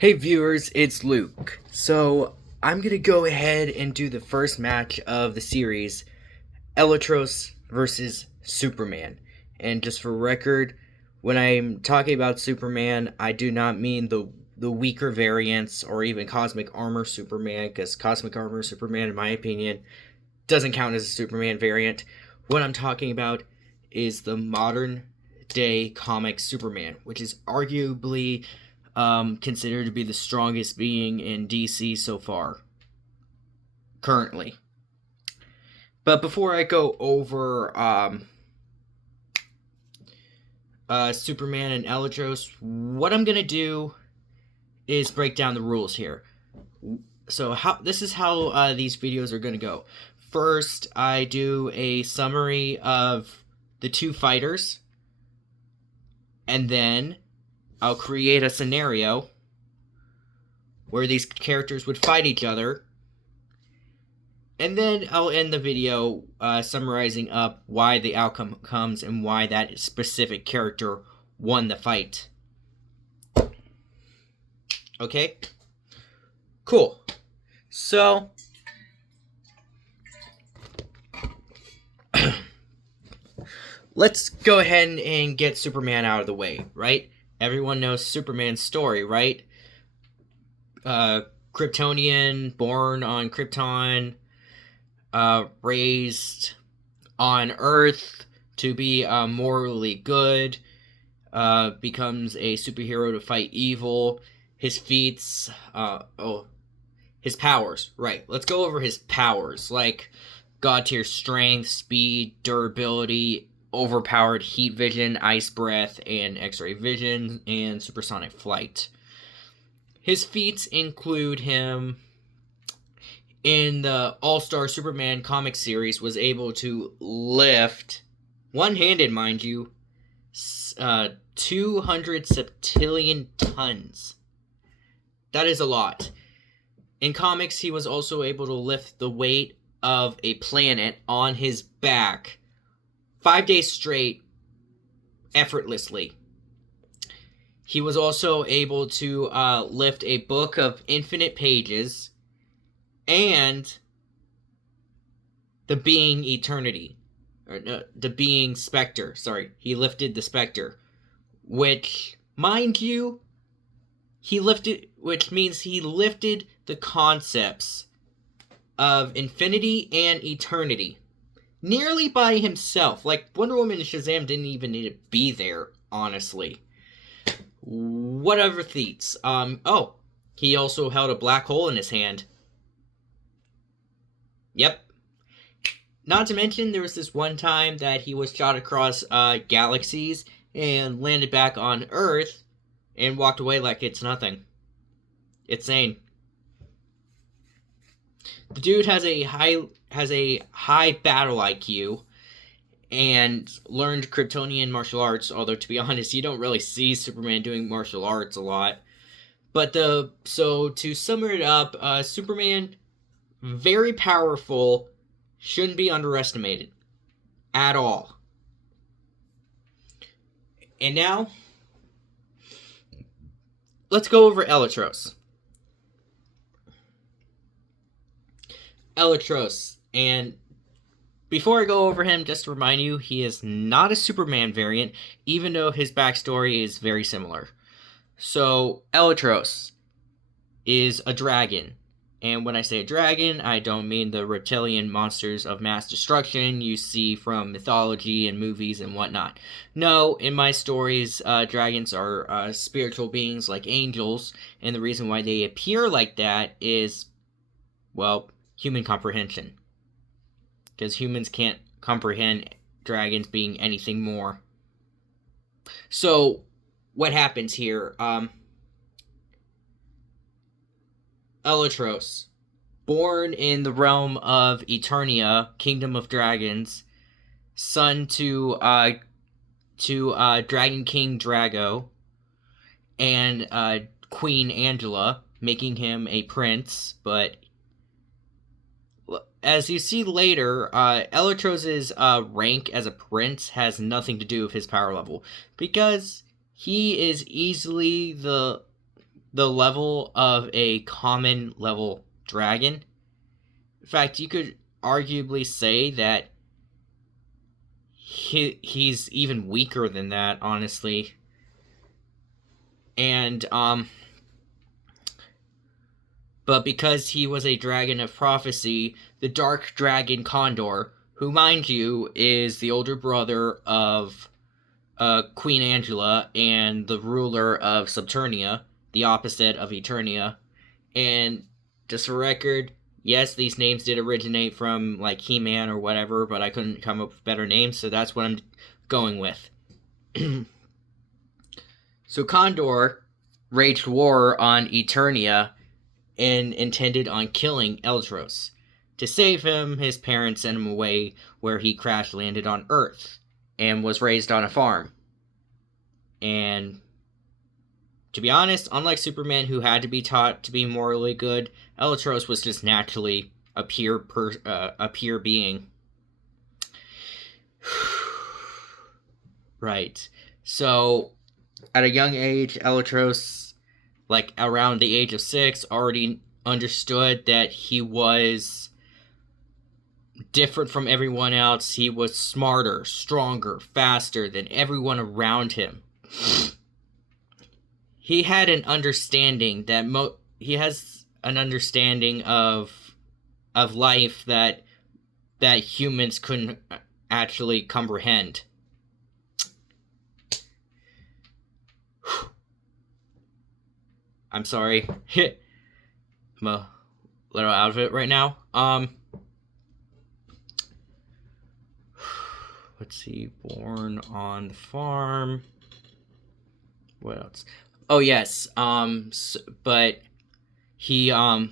Hey viewers, it's Luke. So I'm gonna go ahead and do the first match of the series, Eletros versus Superman. And just for record, when I'm talking about Superman, I do not mean the weaker variants or even Cosmic Armor Superman, because Cosmic Armor Superman, in my opinion, doesn't count as a Superman variant. What I'm talking about is the modern day comic Superman, which is arguably considered to be the strongest being in DC so far, currently. But before I go over Superman and Eletros, what I'm gonna do is break down the rules here. So this is how these videos are gonna go. First, I do a summary of the two fighters, and then I'll create a scenario where these characters would fight each other, and then I'll end the video summarizing up why the outcome comes and why that specific character won the fight. Okay? Cool. So, let's go ahead and get Superman out of the way, right? Everyone knows Superman's story, right? Kryptonian, born on Krypton, raised on Earth to be morally good, becomes a superhero to fight evil. His feats, his powers, right. Let's go over his powers, like God tier strength, speed, durability, overpowered heat vision, ice breath, and x-ray vision, and supersonic flight. His feats include him in the All-Star Superman comic series was able to lift, one-handed mind you, 200 septillion tons. That is a lot. In comics, he was also able to lift the weight of a planet on his back 5 days straight, effortlessly. He was also able to lift a book of infinite pages and the being Eternity. Or, the being Spectre. Sorry, he lifted the Spectre. Which, mind you, which means he lifted the concepts of infinity and eternity nearly by himself. Like, Wonder Woman and Shazam didn't even need to be there, honestly. Whatever feats. He also held a black hole in his hand. Yep. Not to mention, there was this one time that he was shot across galaxies and landed back on Earth and walked away like it's nothing. Insane. The dude has a high battle IQ and learned Kryptonian martial arts, although to be honest, you don't really see Superman doing martial arts a lot. But so to sum it up, Superman, very powerful, shouldn't be underestimated at all. And now, let's go over Eletros. And before I go over him, just to remind you, he is not a Superman variant, even though his backstory is very similar. So, Eletros is a dragon. And when I say a dragon, I don't mean the reptilian monsters of mass destruction you see from mythology and movies and whatnot. No, in my stories, dragons are spiritual beings like angels, and the reason why they appear like that is, well, human comprehension. Because humans can't comprehend dragons being anything more. So, what happens here? Eletros, born in the realm of Eternia, Kingdom of Dragons, son to Dragon King Drago and Queen Angela, making him a prince. But as you see later, Eletros' rank as a prince has nothing to do with his power level, because he is easily the the level of a common level dragon. In fact, you could arguably say that he's even weaker than that, honestly. And but because he was a dragon of prophecy, the dark dragon Condor, who, mind you, is the older brother of Queen Angela and the ruler of Subternia, the opposite of Eternia. And just for record, yes, these names did originate from like He-Man or whatever, but I couldn't come up with better names, so that's what I'm going with. So Condor waged war on Eternia and intended on killing Eletros. To save him, his parents sent him away where he crash landed on Earth and was raised on a farm. And to be honest, unlike Superman, who had to be taught to be morally good, Eletros was just naturally a pure being. Right. So, at a young age, Eletros, like around the age of 6, already understood that he was different from everyone else. He was smarter, stronger, faster than everyone around him. He had an understanding that he has an understanding of life that humans couldn't actually comprehend. I'm sorry. I'm a little out of it right now. Let's see. Born on the farm. What else? Oh, yes. But he, and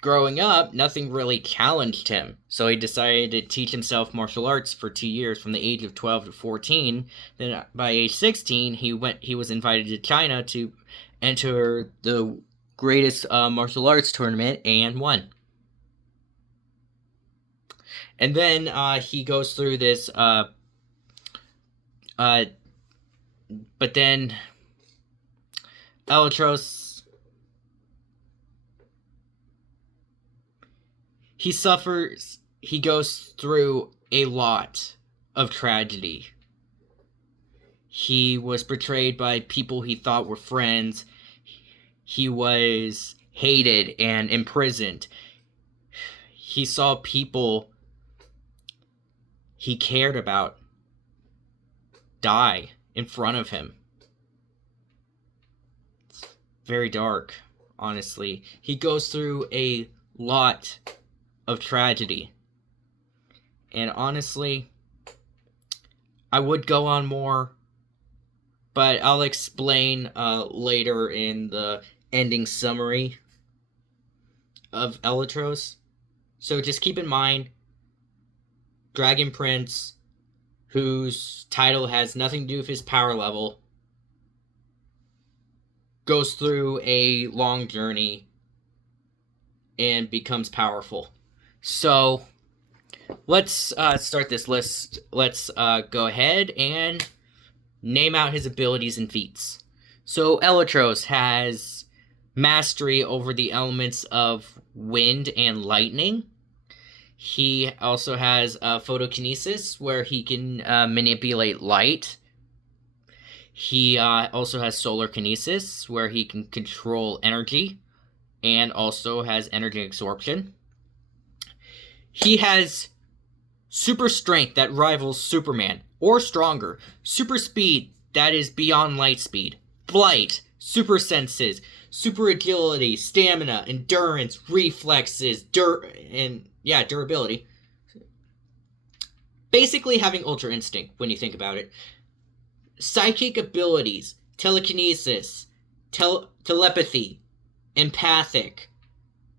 growing up, nothing really challenged him. So he decided to teach himself martial arts for 2 years from the age of 12 to 14. Then by age 16, he was invited to China to enter the greatest martial arts tournament and won. And then he goes through this but then Eletros, he goes through a lot of tragedy. He was betrayed by people he thought were friends. He was hated and imprisoned. He saw people he cared about die in front of him. It's very dark, honestly. He goes through a lot of tragedy. And honestly, I would go on more, but I'll explain later in the ending summary of Eletros. So just keep in mind, Dragon Prince, whose title has nothing to do with his power level, goes through a long journey and becomes powerful. So let's start this list. Let's go ahead and name out his abilities and feats. So Eletros has mastery over the elements of wind and lightning. He also has photokinesis, where he can manipulate light. He also has solar kinesis, where he can control energy, and also has energy absorption. He has super strength that rivals Superman, or stronger. Super speed that is beyond light speed. Flight, super senses, super agility, stamina, endurance, reflexes, durability. Basically having ultra instinct when you think about it. Psychic abilities, telekinesis, telepathy, empathic,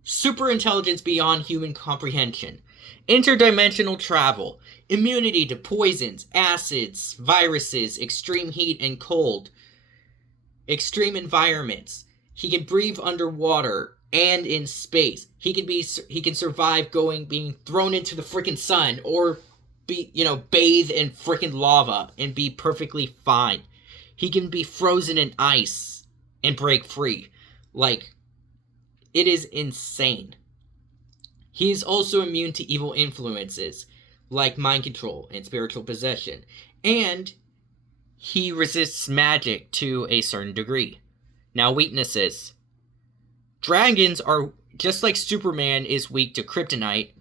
super intelligence beyond human comprehension, interdimensional travel, immunity to poisons, acids, viruses, extreme heat and cold, extreme environments. He can breathe underwater and in space. He can survive being thrown into the freaking sun, or bathe in freaking lava and be perfectly fine. He can be frozen in ice and break free. Like, it is insane. He is also immune to evil influences, like mind control and spiritual possession. And he resists magic to a certain degree. Now, weaknesses. Dragons are, just like Superman is weak to kryptonite,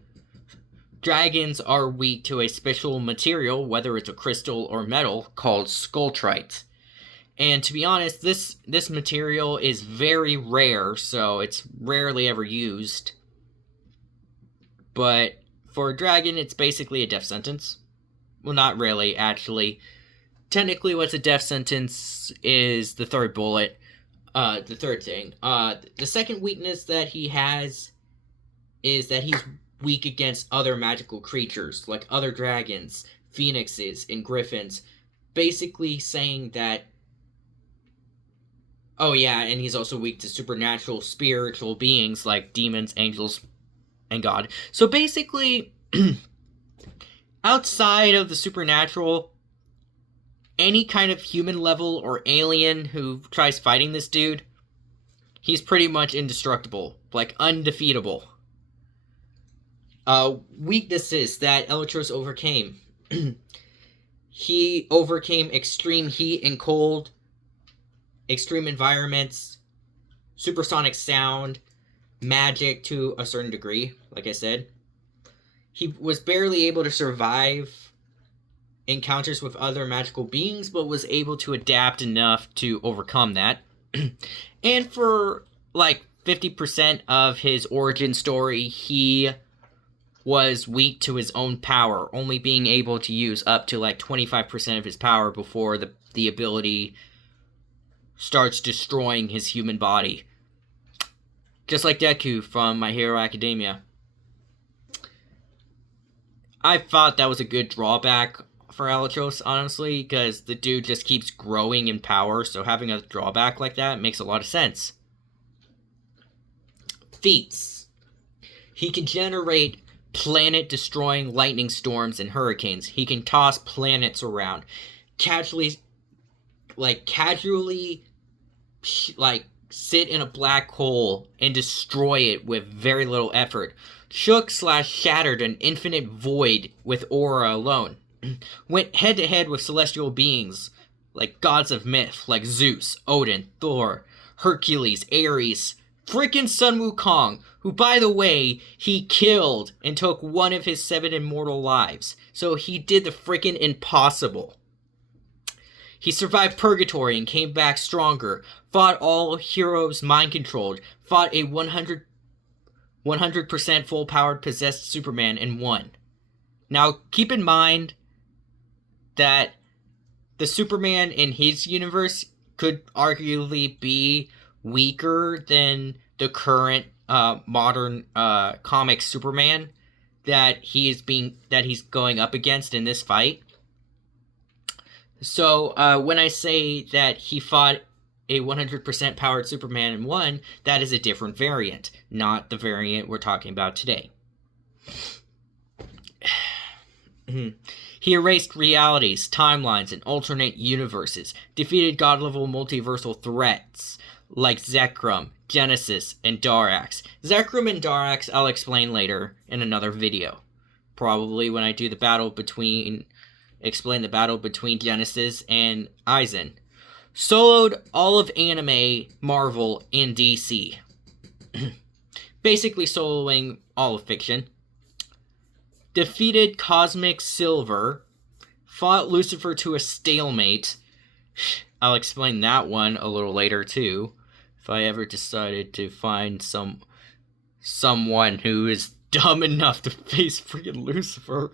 dragons are weak to a special material, whether it's a crystal or metal, called skulltrite. And to be honest, this material is very rare, so it's rarely ever used. But for a dragon, it's basically a death sentence. Well, not really, actually. Technically, what's a death sentence is the third bullet. The third thing. The second weakness that he has is that he's weak against other magical creatures, like other dragons, phoenixes, and griffins. Basically saying that... Oh yeah, and he's also weak to supernatural, spiritual beings like demons, angels, and God. So basically, outside of the supernatural, any kind of human level or alien who tries fighting this dude, he's pretty much indestructible, like undefeatable. Weaknesses that Eletros overcame. He overcame extreme heat and cold, extreme environments, supersonic sound, magic to a certain degree, like I said. He was barely able to survive encounters with other magical beings, but was able to adapt enough to overcome that. And for like 50% of his origin story, he was weak to his own power, only being able to use up to like 25% of his power before the ability starts destroying his human body. Just like Deku from My Hero Academia. I thought that was a good drawback for Eletros, honestly, because the dude just keeps growing in power, so having a drawback like that makes a lot of sense. Feats. He can generate planet-destroying lightning storms and hurricanes. He can toss planets around. Casually, sit in a black hole and destroy it with very little effort. Shook/shattered an infinite void with aura alone. Went head-to-head with celestial beings, like gods of myth, like Zeus, Odin, Thor, Hercules, Ares, frickin' Sun Wukong, who, by the way, he killed and took one of his 7 immortal lives. So he did the frickin' impossible. He survived purgatory and came back stronger, fought all heroes mind-controlled, fought a 100% full-powered possessed Superman, and won. Now, keep in mind that the Superman in his universe could arguably be weaker than the current modern comic Superman that he's going up against in this fight. So when I say that he fought a 100% powered Superman and won, that is a different variant, not the variant we're talking about today. He erased realities, timelines, and alternate universes, defeated god-level multiversal threats like Zekrom, Genesis, and Darax. Zekrom and Darax I'll explain later in another video. Probably when I do explain the battle between Genesis and Aizen. Soloed all of anime, Marvel, and DC. Basically soloing all of fiction. Defeated Cosmic Silver. Fought Lucifer to a stalemate. I'll explain that one a little later too, if I ever decided to find someone who is dumb enough to face freaking Lucifer.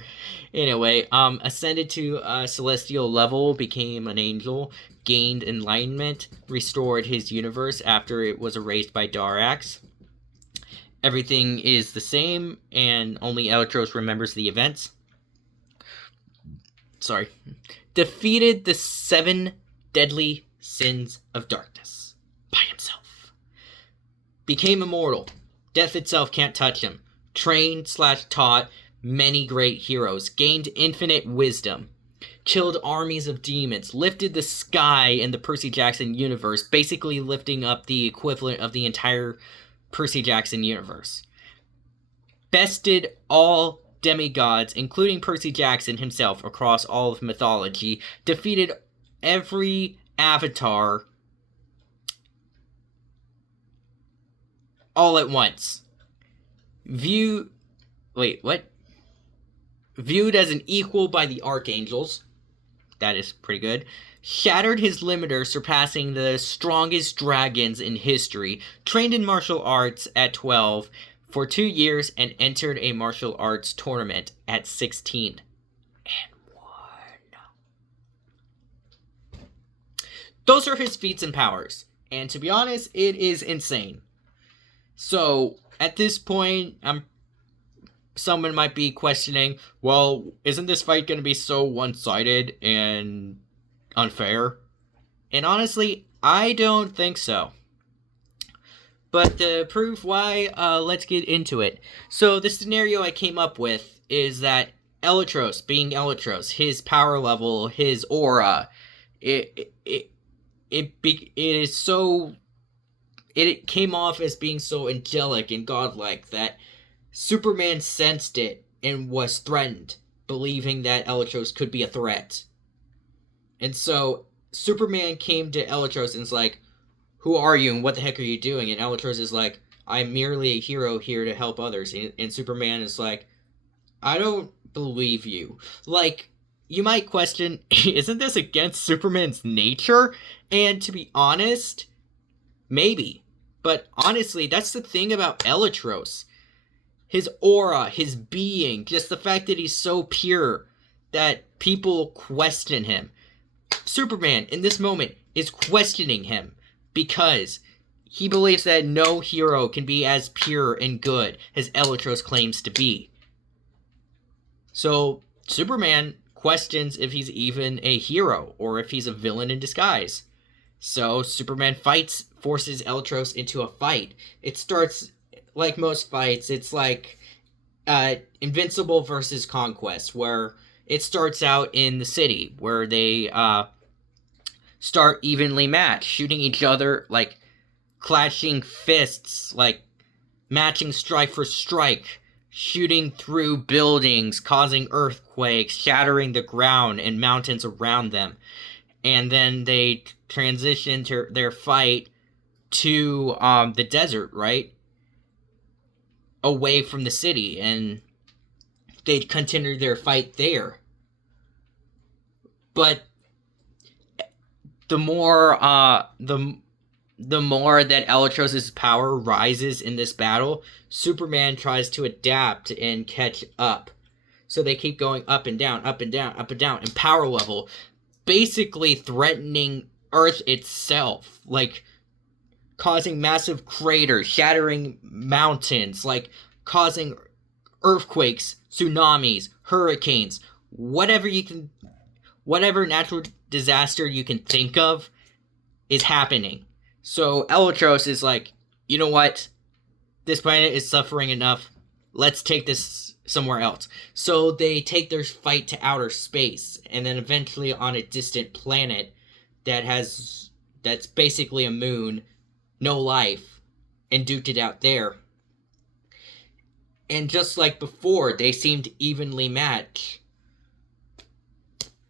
Anyway, ascended to a celestial level, became an angel, gained enlightenment, restored his universe after it was erased by Darax. Everything is the same, and only Eletros remembers the events. Defeated the 7 deadly sins of darkness by himself. Became immortal. Death itself can't touch him. Trained/taught many great heroes. Gained infinite wisdom. killed armies of demons, lifted the sky in the Percy Jackson universe, basically lifting up the equivalent of the entire Percy Jackson universe. Bested all demigods, including Percy Jackson himself, across all of mythology, defeated every avatar all at once. Viewed as an equal by the archangels. That is pretty good. Shattered his limiter, surpassing the strongest dragons in history. Trained in martial arts at 12 for 2 years and entered a martial arts tournament at 16 and won. Those are his feats and powers. And to be honest, it is insane. So, at this point, someone might be questioning, well, isn't this fight going to be so one-sided and unfair? And honestly, I don't think so. But to prove why, let's get into it. So the scenario I came up with is that Eletros, being Eletros, his power level, his aura, it came off as being so angelic and godlike that Superman sensed it and was threatened, believing that Eletros could be a threat. And so Superman came to Eletros and was like, who are you and what the heck are you doing? And Eletros is like, I'm merely a hero here to help others. And Superman is like, I don't believe you. Like, you might question, isn't this against Superman's nature? And to be honest, maybe. But honestly, that's the thing about Eletros. His aura, his being, just the fact that he's so pure that people question him. Superman, in this moment, is questioning him because he believes that no hero can be as pure and good as Eletros claims to be. So, Superman questions if he's even a hero or if he's a villain in disguise. So, Superman forces Eletros into a fight. It starts, like most fights, it's like Invincible versus Conquest, where it starts out in the city, where they start evenly matched, shooting each other, like, clashing fists, like, matching strike for strike, shooting through buildings, causing earthquakes, shattering the ground and mountains around them. And then they transition to their fight to the desert, right? Away from the city, and they continue their fight there. But the more that Eletros' power rises in this battle, Superman tries to adapt and catch up. So they keep going up and down, up and down, up and down, in power level, basically threatening Earth itself, like causing massive craters, shattering mountains, like causing earthquakes, tsunamis, hurricanes, whatever natural disaster you can think of is happening. So Eletros is like, you know what? This planet is suffering enough. Let's take this somewhere else. So they take their fight to outer space, and then eventually on a distant planet that's basically a moon, no life, and duked it out there. And just like before, they seemed evenly matched,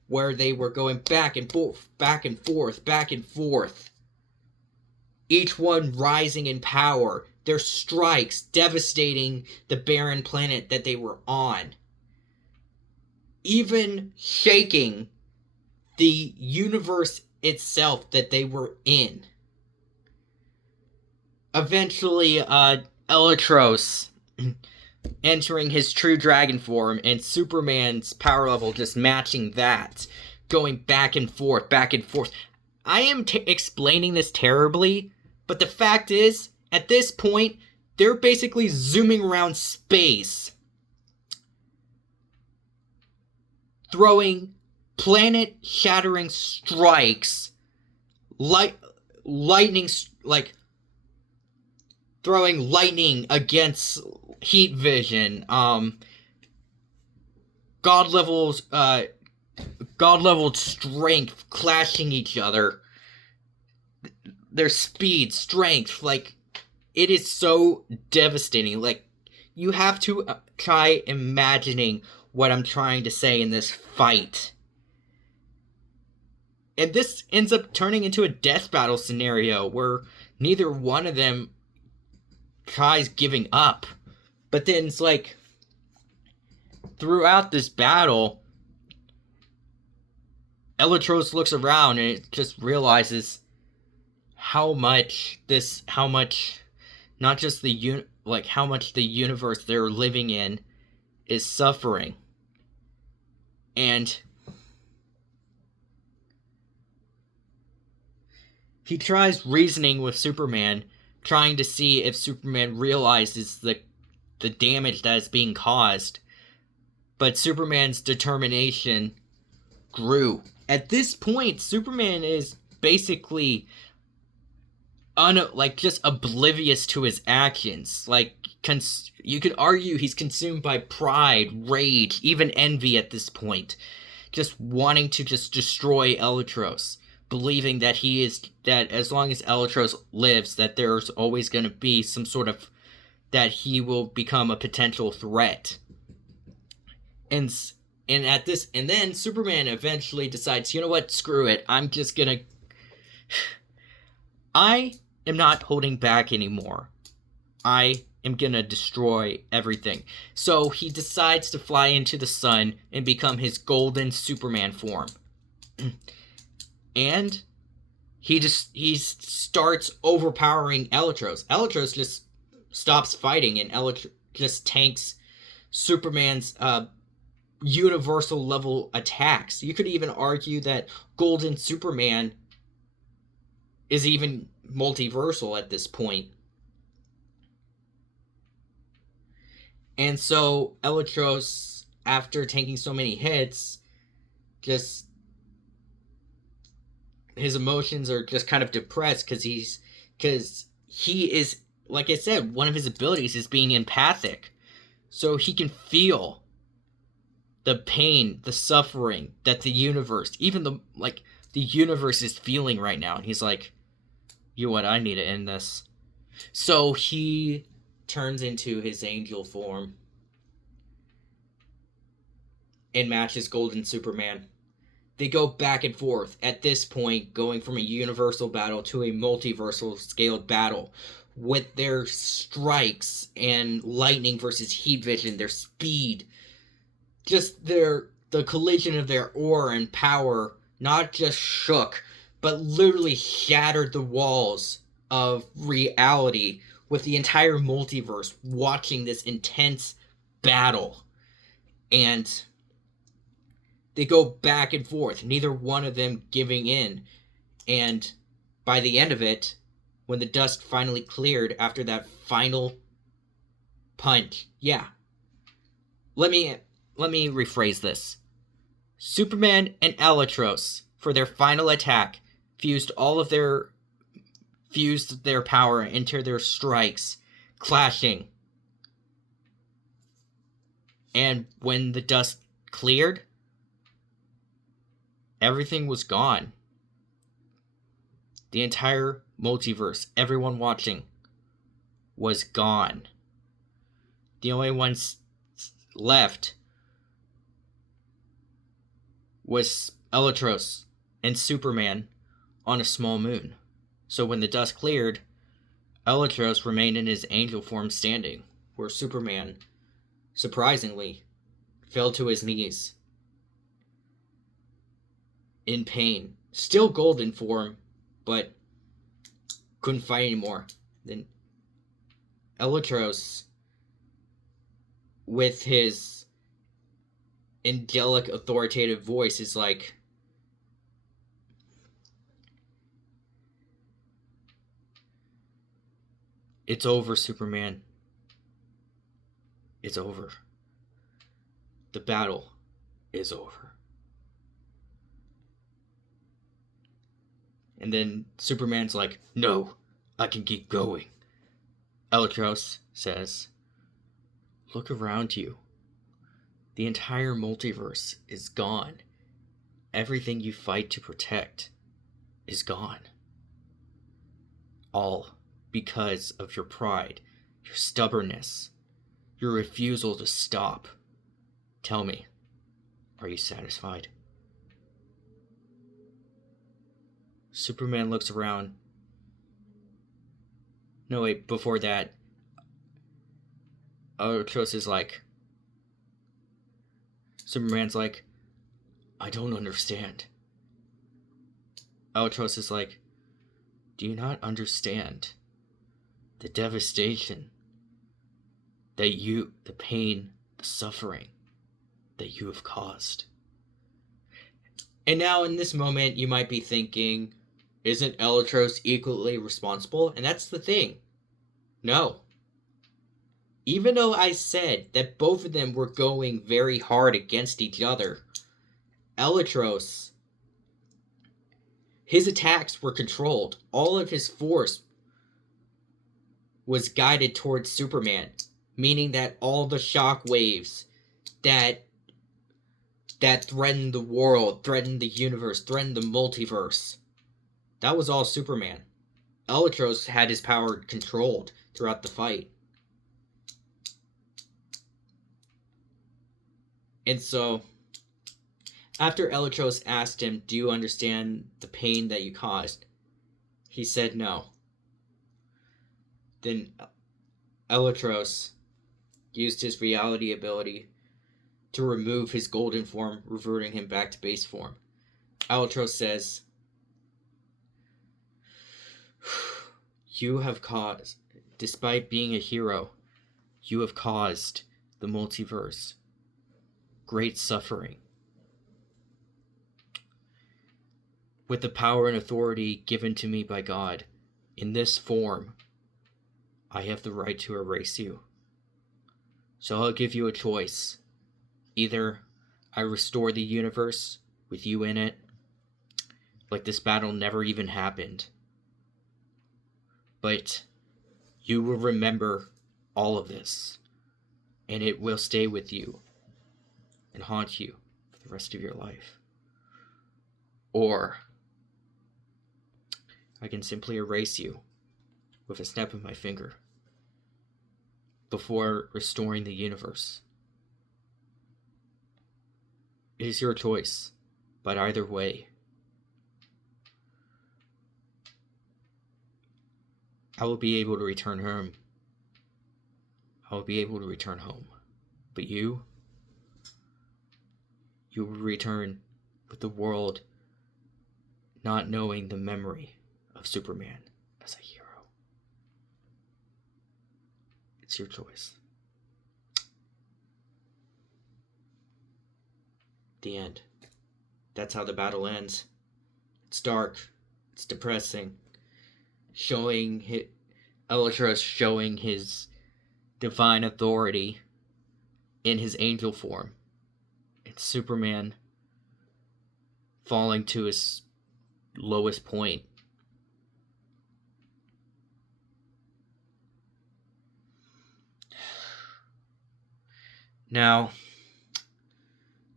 where they were going back and forth, back and forth, back and forth. Each one rising in power, their strikes devastating the barren planet that they were on, even shaking the universe itself that they were in. Eventually, Eletros entering his true dragon form, and Superman's power level just matching that, going back and forth, back and forth. I am explaining this terribly, but the fact is, at this point, they're basically zooming around space, throwing planet-shattering strikes, lightning, like, throwing lightning against heat vision, god levels, god level strength clashing each other. Their speed, strength, like, it is so devastating. Like, you have to try imagining what I'm trying to say in this fight. And this ends up turning into a death battle scenario where neither one of them tries giving up. But then it's like, throughout this battle, Eletros looks around and it just realizes how much, not just how much the universe they're living in is suffering. And he tries reasoning with Superman, trying to see if Superman realizes the damage that is being caused. But Superman's determination grew. At this point, Superman is basically just oblivious to his actions. Like, you could argue he's consumed by pride, rage, even envy at this point. Just wanting to just destroy Eletros. Believing that that as long as Eletros lives, that there's always going to be some sort of, that he will become a potential threat. And then Superman eventually decides, you know what, screw it. I am not holding back anymore. I am gonna destroy everything. So he decides to fly into the sun and become his golden Superman form. And he starts overpowering Eletros. Eletros just stops fighting, and Eletros just tanks Superman's universal level attacks. You could even argue that Golden Superman is even multiversal at this point. And so Eletros, after taking so many hits, just his emotions are just kind of depressed because he is, like I said, one of his abilities is being empathic. So he can feel the pain, the suffering that the universe, even the universe is feeling right now. And he's like, you know what, I need to end this. So he turns into his angel form and matches Golden Superman. They go back and forth, at this point going from a universal battle to a multiversal scaled battle, with their strikes and lightning versus heat vision, their speed, just the collision of their aura and power not just shook, but literally shattered the walls of reality, with the entire multiverse watching this intense battle. And they go back and forth, neither one of them giving in. And by the end of it, when the dust finally cleared after that final punch, let me rephrase this. Superman and Eletros, for their final attack, fused their power into their strikes, clashing. And when the dust cleared, everything was gone. The entire multiverse, everyone watching, was gone. The only ones left was Eletros and Superman on a small moon. So when the dust cleared, Eletros remained in his angel form standing, where Superman, surprisingly, fell to his knees in pain. Still golden form, but couldn't fight anymore. Then Eletros, with his angelic authoritative voice, is like, it's over, Superman. It's over. The battle is over. And then Superman's like, no, I can keep going. Eletros says, look around you. The entire multiverse is gone. everything you fight to protect is gone. All because of your pride, your stubbornness, your refusal to stop. Tell me, are you satisfied? Superman looks around. No, wait, before that, Eletros is like, Superman's like, I don't understand. Eletros is like, do you not understand the devastation that the pain, the suffering that you have caused? And now in this moment, you might be thinking, isn't Eletros equally responsible? And that's the thing. No. Even though I said that both of them were going very hard against each other, Eletros, his attacks were controlled. All of his force was guided towards Superman, meaning that all the shock waves that threatened the world, threatened the universe, threatened the multiverse, that was all Superman. Eletros had his power controlled throughout the fight. And so, after Eletros asked him, do you understand the pain that you caused? He said no. Then Eletros used his reality ability to remove his golden form, reverting him back to base form. Eletros says, you have caused, despite being a hero, you have caused the multiverse great suffering. With the power and authority given to me by God, in this form, I have the right to erase you. So I'll give you a choice. Either I restore the universe with you in it, like this battle never even happened, but you will remember all of this, and it will stay with you and haunt you for the rest of your life. Or I can simply erase you with a snap of my finger before restoring the universe. It is your choice, but either way, I will be able to return home. I will be able to return home. But you will return with the world not knowing the memory of Superman as a hero. It's your choice. The end. That's how the battle ends. It's dark. It's depressing. Eletros showing his divine authority in his angel form. It's Superman falling to his lowest point. Now,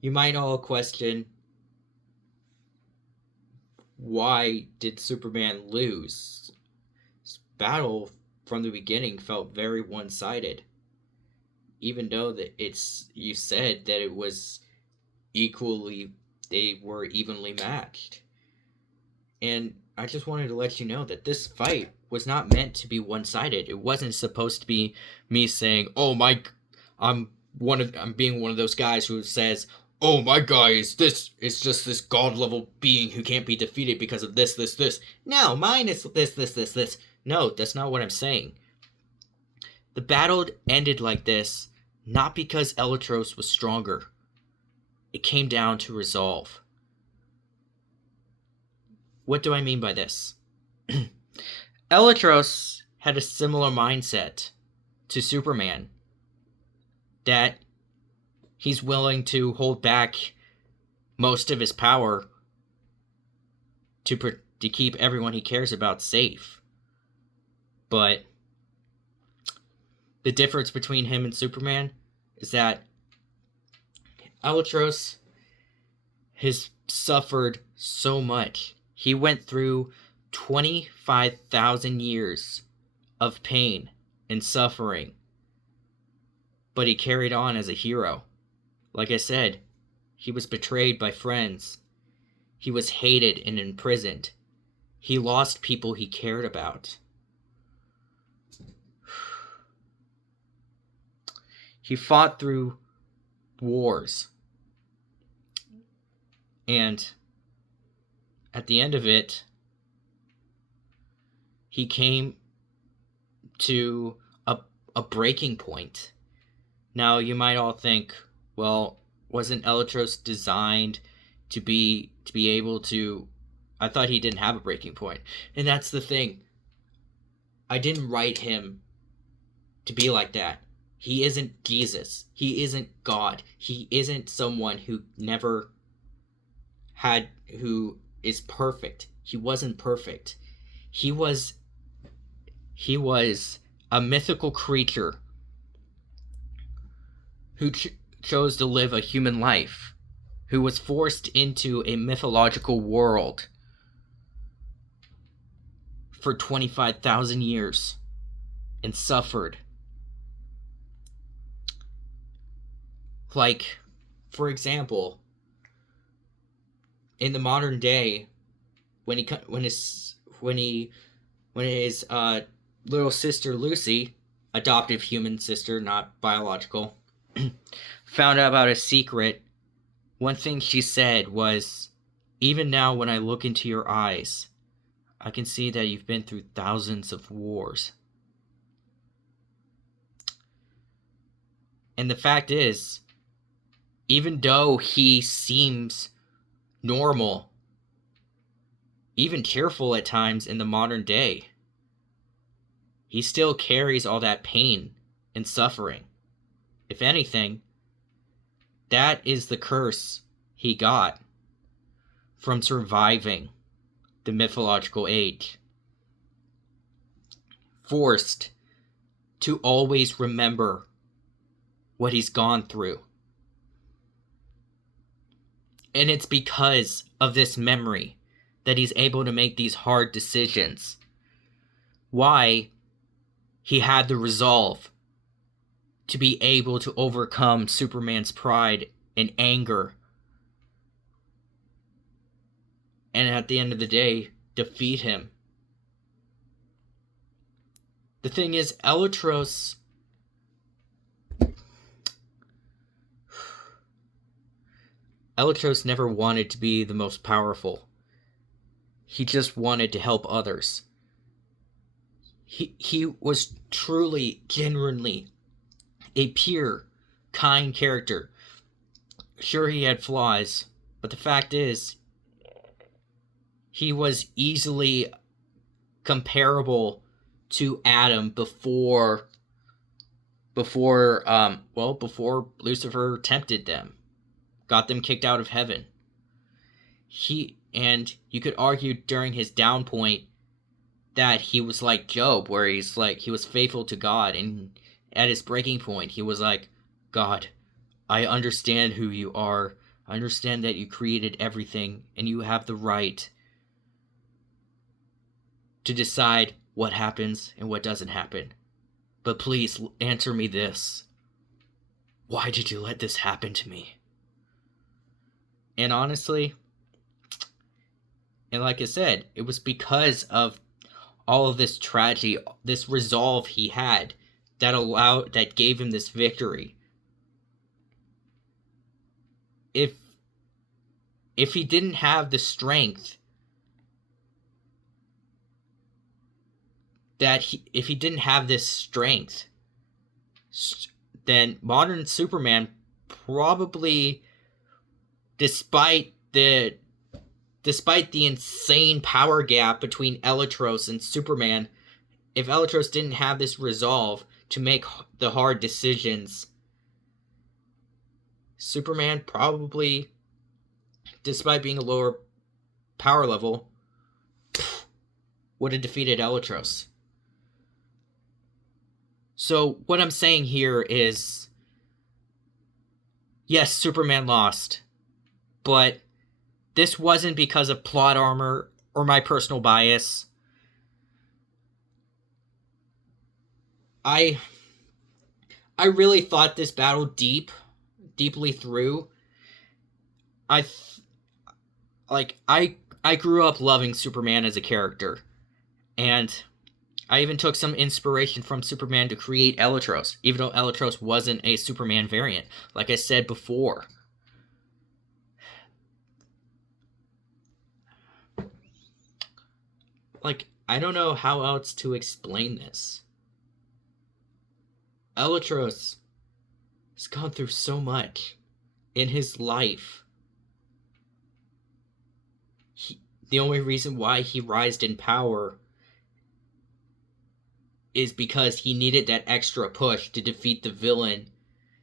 you might all question, why did Superman lose? This battle from the beginning felt very one-sided. Even though you said that it was they were evenly matched. And I just wanted to let you know that this fight was not meant to be one-sided. It wasn't supposed to be me saying, "Oh my, I'm being one of those guys who says, oh my guy is just this god level being who can't be defeated because of this. No, mine is this. No, that's not what I'm saying. The battle ended like this not because Eletros was stronger. It came down to resolve. What do I mean by this? Eletros had a similar mindset to Superman, that he's willing to hold back most of his power to keep everyone he cares about safe. But the difference between him and Superman is that Eletros has suffered so much. He went through 25,000 years of pain and suffering, but he carried on as a hero. Like I said, he was betrayed by friends. He was hated and imprisoned. He lost people he cared about. He fought through wars. And at the end of it, he came to a breaking point. Now, you might all think, well, wasn't Eletros designed to be able to... I thought he didn't have a breaking point. And that's the thing. I didn't write him to be like that. He isn't Jesus. He isn't God. He isn't someone who who is perfect. He wasn't perfect. He was a mythical creature who chose to live a human life, who was forced into a mythological world for 25,000 years and suffered. Like, for example, in the modern day, when his little sister Lucy, adoptive human sister, not biological, found out about a secret, one thing she said was, "Even now when I look into your eyes, I can see that you've been through thousands of wars." And the fact is, even though he seems normal, even cheerful at times in the modern day, he still carries all that pain and suffering. If anything, that is the curse he got from surviving the mythological age. Forced to always remember what he's gone through. And it's because of this memory that he's able to make these hard decisions. Why he had the resolve to be able to overcome Superman's pride and anger, and at the end of the day, defeat him. The thing is, Eletros never wanted to be the most powerful. He just wanted to help others. He was truly, genuinely a pure, kind character. Sure, he had flaws, but the fact is, he was easily comparable to Adam before Lucifer tempted them, got them kicked out of heaven. And you could argue during his down point that he was like Job, where he's like, he was faithful to God, and at his breaking point, he was like, "God, I understand who you are. I understand that you created everything, and you have the right to decide what happens and what doesn't happen. But please answer me this. Why did you let this happen to me?" And honestly, and like I said, it was because of all of this tragedy, this resolve he had, that gave him this victory. If he didn't have the strength if he didn't have this strength, then modern Superman probably, despite the insane power gap between Eletros and Superman, if Eletros didn't have this resolve to make the hard decisions, Superman probably, despite being a lower power level, would have defeated Eletros. So what I'm saying here is, yes, Superman lost, but This wasn't because of plot armor or my personal bias. I I really thought this battle deeply through. I like I grew up loving Superman as a character, and I even took some inspiration from Superman to create Eletros, even though Eletros wasn't a Superman variant. Like I said before, like I don't know how else to explain this. Eletros has gone through so much in his life. The only reason why he rised in power is because he needed that extra push to defeat the villain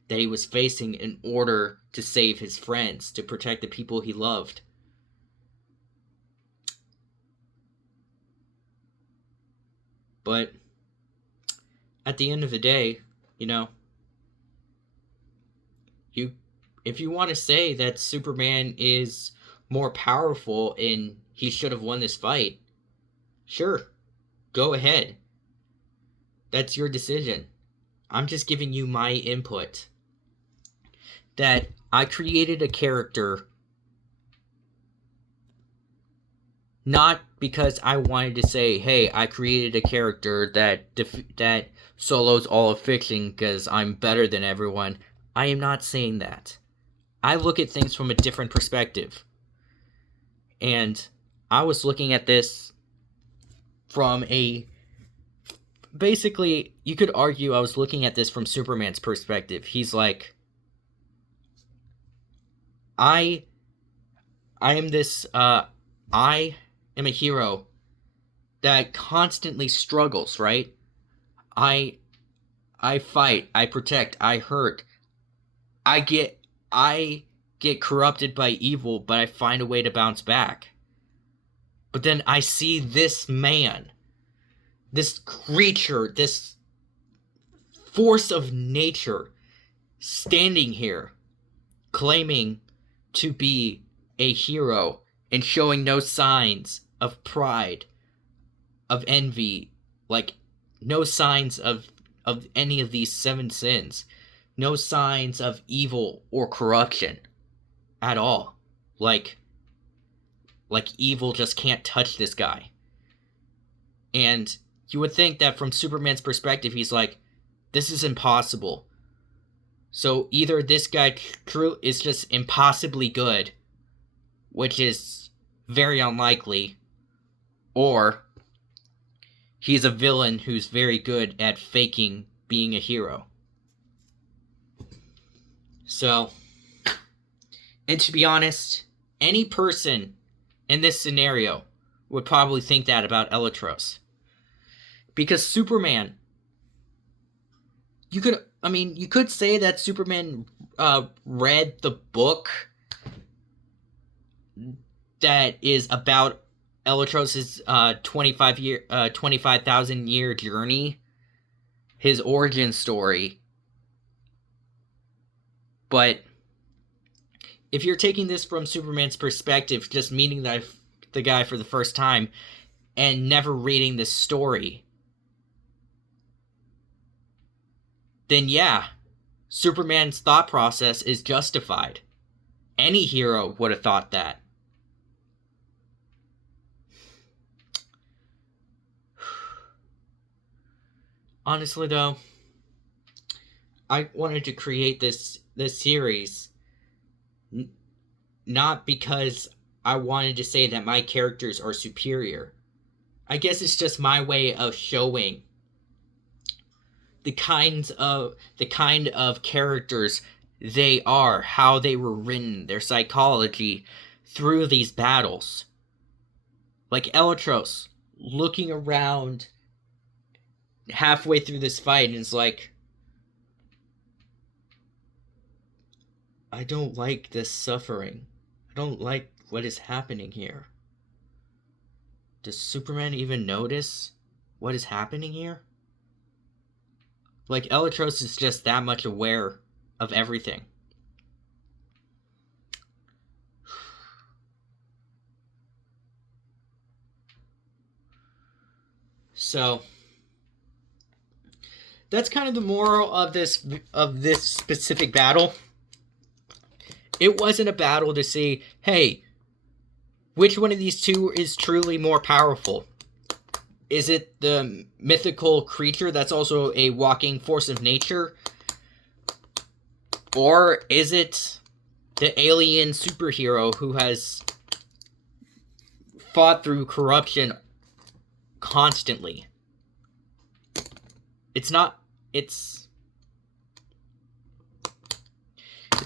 that he was facing in order to save his friends, to protect the people he loved. But at the end of the day, you know, you if you want to say that Superman is more powerful and he should have won this fight, sure, go ahead. That's your decision. I'm just giving you my input. That I created a character not because I wanted to say, "Hey, I created a character that solos all of fiction because I'm better than everyone." I am not saying that. I look at things from a different perspective. And I was looking at this from a basically, you could argue I was looking at this from Superman's perspective. He's like, I I am this I am a hero that constantly struggles, right? I I fight, I protect, I hurt. I get I get corrupted by evil, but I find a way to bounce back. But then I see this man, this creature, this force of nature standing here claiming to be a hero and showing no signs of pride, of envy, like no signs of any of these seven sins, no signs of evil or corruption at all. Like evil just can't touch this guy. And you would think that from Superman's perspective, he's like, this is impossible. So either this guy is just impossibly good, which is very unlikely, or he's a villain who's very good at faking being a hero. So, and to be honest, any person in this scenario would probably think that about Eletros. Because Superman, you could say that Superman read the book that is about Eletros's 25,000 year journey, his origin story. But if you're taking this from Superman's perspective, just meeting the guy for the first time and never reading this story, then yeah, Superman's thought process is justified. Any hero would have thought that. Honestly, though, I wanted to create this series not because I wanted to say that my characters are superior. I guess it's just my way of showing the kind of characters they are, how they were written, their psychology through these battles. Like Eletros looking around halfway through this fight and is like, I don't like this suffering. I don't like what is happening here. Does Superman even notice what is happening here? Like, Eletros is just that much aware of everything. So that's kind of the moral of this specific battle. It wasn't a battle to see, hey, which one of these two is truly more powerful? Is it the mythical creature that's also a walking force of nature? Or is it the alien superhero who has fought through corruption constantly? It's not... It's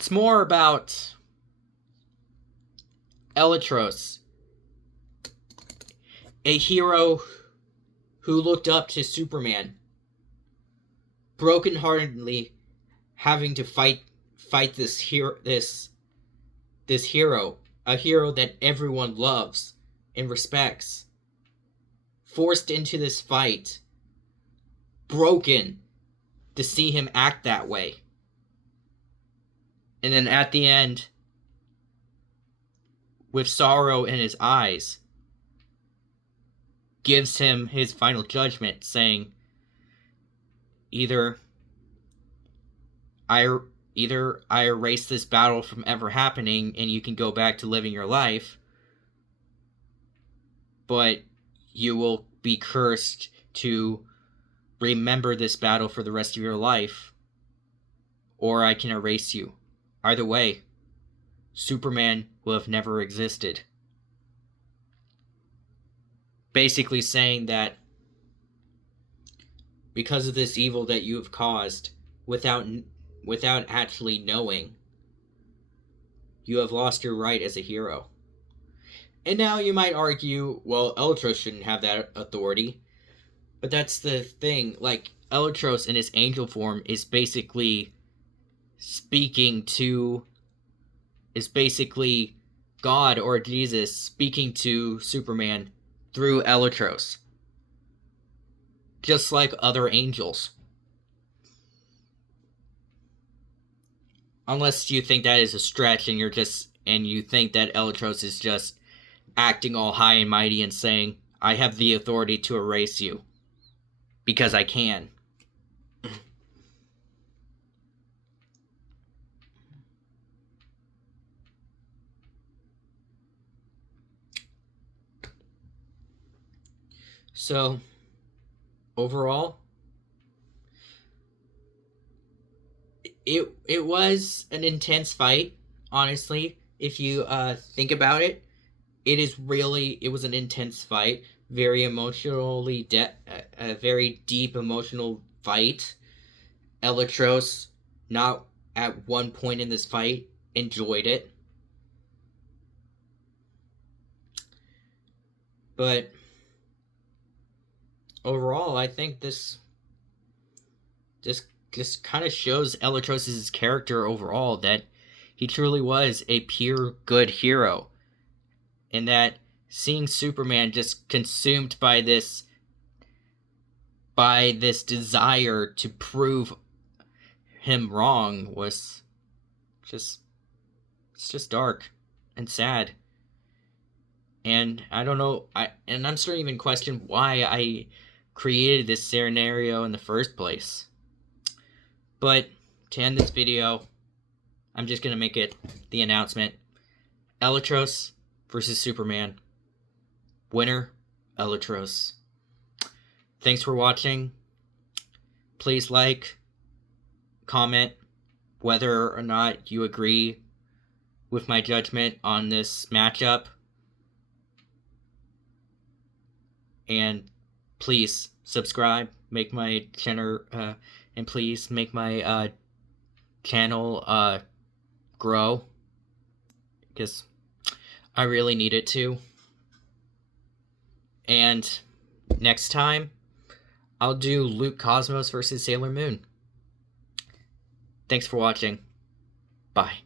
more about Eletros, a hero who looked up to Superman, brokenheartedly having to fight this hero, a hero that everyone loves and respects, forced into this fight, broken to see him act that way. And then at the end, with sorrow in his eyes, gives him his final judgment, saying, either I erase this battle from ever happening and you can go back to living your life, but you will be cursed to remember this battle for the rest of your life, or I can erase you. Either way, Superman will have never existed. Basically saying that because of this evil that you have caused, without actually knowing, you have lost your right as a hero. And now you might argue, well, Eletros shouldn't have that authority. But that's the thing, like, Eletros in his angel form is basically God or Jesus speaking to Superman through Eletros. Just like other angels. Unless you think that is a stretch and you think that Eletros is just acting all high and mighty and saying, I have the authority to erase you. Because I can. So, overall, it was an intense fight, honestly. If you think about it, it was an intense fight, very emotionally a very deep emotional fight. Eletros, not at one point in this fight, enjoyed it. But overall, I think this just kind of shows Eletros' character overall, that he truly was a pure good hero. And that seeing Superman just consumed by this desire to prove him wrong was it's just dark and sad. And I don't know, I'm starting to even question why I created this scenario in the first place. But to end this video, I'm just going to make it the announcement. Eletros versus Superman. Winner, Eletros. Thanks for watching. Please like, comment whether or not you agree with my judgment on this matchup. And please subscribe, make my channel, and please make my channel grow, because I really need it to. And next time, I'll do Luke Cosmos versus Sailor Moon. Thanks for watching. Bye.